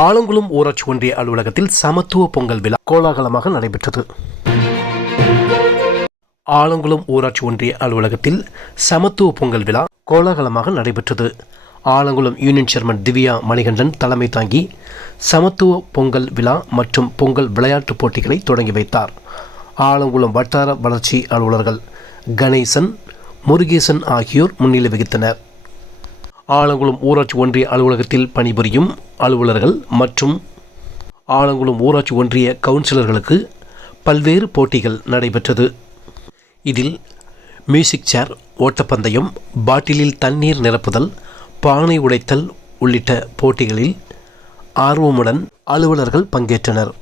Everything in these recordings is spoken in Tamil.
ஆலங்குளம் ஊராட்சி ஒன்றிய அலுவலகத்தில் சமத்துவ பொங்கல் விழா கோலாகலமாக நடைபெற்றது. ஆலங்குளம் ஊராட்சி ஒன்றிய அலுவலகத்தில் சமத்துவ பொங்கல் விழா கோலாகலமாக நடைபெற்றது. ஆலங்குளம் யூனியன் சேர்மன் திவ்யா மணிகண்டன் தலைமை தாங்கி சமத்துவ பொங்கல் விழா மற்றும் பொங்கல் விளையாட்டுப் போட்டிகளை தொடங்கி வைத்தார். ஆலங்குளம் வட்டார வளர்ச்சி அலுவலர்கள் கணேசன் முருகேசன் ஆகியோர் முன்னிலை வகித்தனர். ஆலங்குளம் ஊராட்சி ஒன்றிய அலுவலகத்தில் பணிபுரியும் அலுவலர்கள் மற்றும் ஆலங்குளம் ஊராட்சி ஒன்றிய கவுன்சிலர்களுக்கு பல்வேறு போட்டிகள் நடைபெற்றது. இதில் மியூசிக் சேர் ஓட்டப்பந்தயம் பாட்டிலில் தண்ணீர் நிரப்புதல் பானை உடைத்தல் உள்ளிட்ட போட்டிகளில் ஆர்வமுடன் அலுவலர்கள் பங்கேற்றனர்.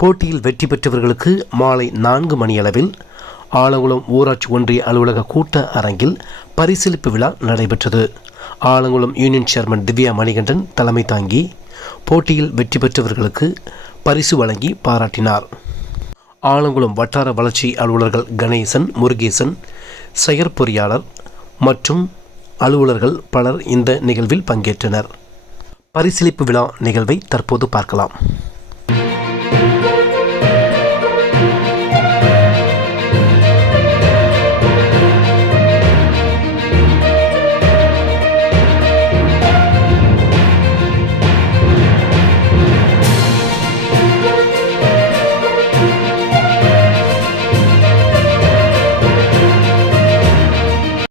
போட்டியில் வெற்றி பெற்றவர்களுக்கு மாலை நான்கு மணியளவில் ஆலங்குளம் ஊராட்சி ஒன்றிய அலுவலக கூட்ட அரங்கில் பரிசீலிப்பு விழா நடைபெற்றது. ஆலங்குளம் யூனியன் சேர்மன் திவ்யா மணிகண்டன் தலைமை தாங்கி போட்டியில் வெற்றி பெற்றவர்களுக்கு பரிசு வழங்கி பாராட்டினார். ஆலங்குளம் வட்டார வளர்ச்சி அலுவலர்கள் கணேசன் முருகேசன் செயற்பொறியாளர் மற்றும் அலுவலர்கள் பலர் இந்த நிகழ்வில் பங்கேற்றனர். பரிசீலிப்பு விழா நிகழ்வை தற்போது பார்க்கலாம்.